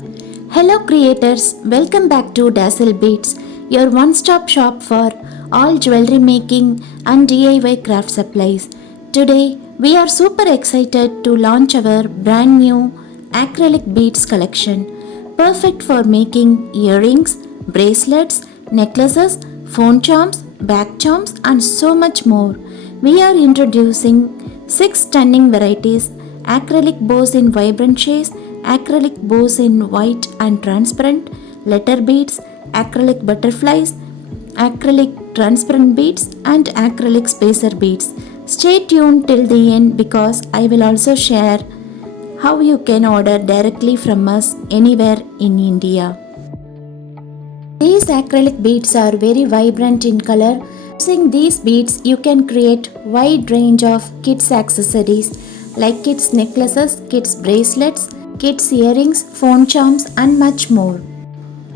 Hello creators, welcome back to Dazzle Beads, your one-stop shop for all jewelry making and DIY craft supplies. Today, we are super excited to launch our brand new Acrylic Beads Collection, perfect for making earrings, bracelets, necklaces, phone charms, back charms and so much more. We are introducing 6 stunning varieties: acrylic bows in vibrant shades, acrylic bows in white and transparent, letter beads, acrylic butterflies, acrylic transparent beads, and acrylic spacer beads. Stay tuned till the end because I will also share how you can order directly from us anywhere in India. These acrylic beads are very vibrant in color. Using these beads, you can create wide range of kids accessories like kids necklaces, kids bracelets, kids earrings, phone charms and much more.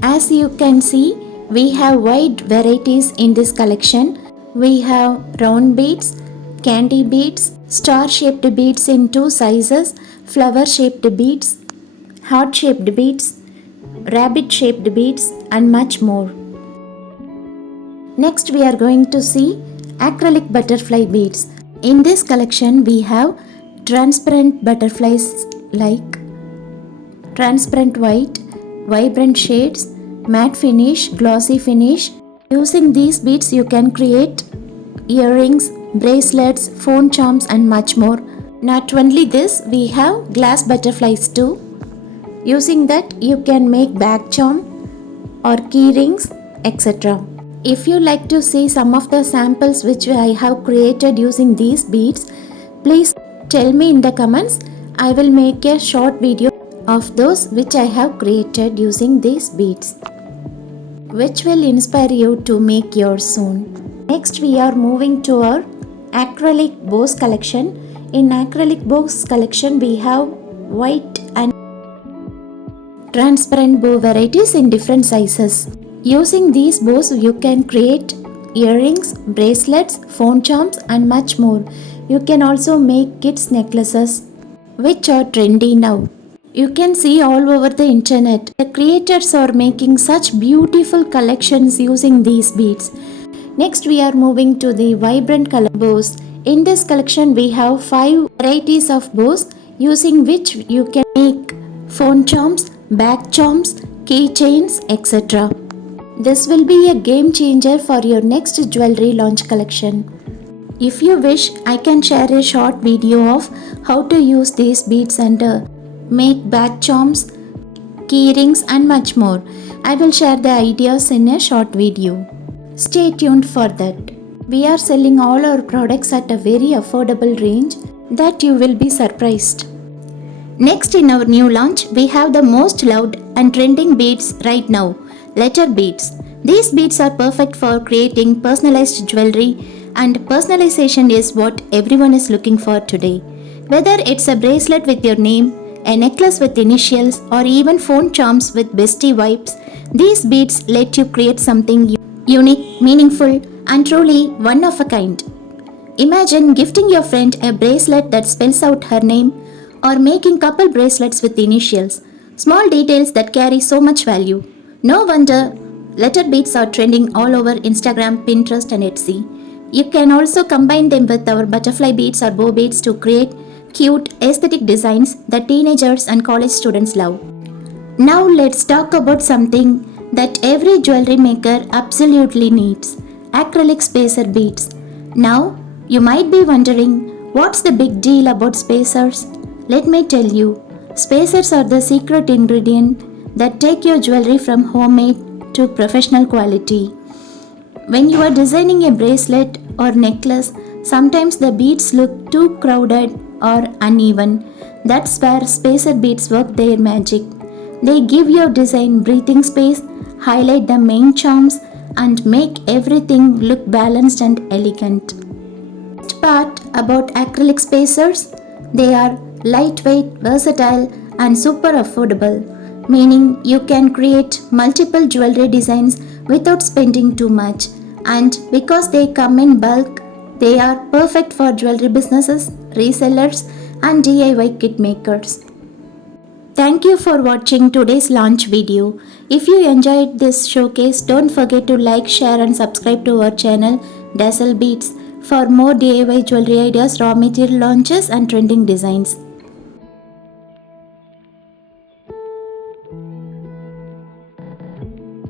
As you can see, we have wide varieties in this collection. We have round beads, candy beads, star shaped beads in 2 sizes, flower shaped beads, heart shaped beads, rabbit shaped beads and much more. Next we are going to see acrylic butterfly beads. In this collection we have transparent butterflies like transparent white, vibrant shades, matte finish, glossy finish. Using these beads you can create earrings, bracelets, phone charms and much more. Not only this, we have glass butterflies too. Using that you can make back charm or key rings, etc. If you like to see some of the samples which I have created using these beads, please tell me in the comments. I will make a short video of those which I have created using these beads, which will inspire you to make yours soon. Next we are moving to our acrylic bows collection. In acrylic bows collection we have white and transparent bow varieties in different sizes. Using these bows you can create earrings, bracelets, phone charms and much more. You can also make kids necklaces which are trendy now. You can see all over the internet. The creators are making such beautiful collections using these beads. Next we are moving to the vibrant color bows. In this collection we have 5 varieties of bows using which you can make phone charms, back charms, keychains, etc. This will be a game changer for your next jewelry launch collection. If you wish, I can share a short video of how to use these beads and make back charms, key rings and much more. I will share the ideas in a short video. Stay tuned for that. We are selling all our products at a very affordable range that you will be surprised. Next in our new launch, we have the most loved and trending beads right now, letter beads. These beads are perfect for creating personalized jewelry, and personalization is what everyone is looking for today. Whether it's a bracelet with your name, a necklace with initials or even phone charms with bestie vibes, these beads let you create something unique, meaningful and truly one of a kind. Imagine gifting your friend a bracelet that spells out her name or making couple bracelets with initials. Small details that carry so much value. No wonder letter beads are trending all over Instagram, Pinterest and Etsy. You can also combine them with our butterfly beads or bow beads to create cute aesthetic designs that teenagers and college students love. Now let's talk about something that every jewelry maker absolutely needs: acrylic spacer beads. Now you might be wondering, what's the big deal about spacers? Let me tell you, spacers are the secret ingredient that take your jewelry from homemade to professional quality. When you are designing a bracelet or necklace, sometimes the beads look too crowded or uneven. That's where spacer beads work their magic. They give your design breathing space, highlight the main charms, and make everything look balanced and elegant. Best part about acrylic spacers, they are lightweight, versatile, and super affordable, meaning you can create multiple jewelry designs without spending too much. And because they come in bulk, they are perfect for jewelry businesses, resellers, and DIY kit makers. Thank you for watching today's launch video. If you enjoyed this showcase, don't forget to like, share and subscribe to our channel Dazzle Beads for more DIY jewelry ideas, raw material launches and trending designs.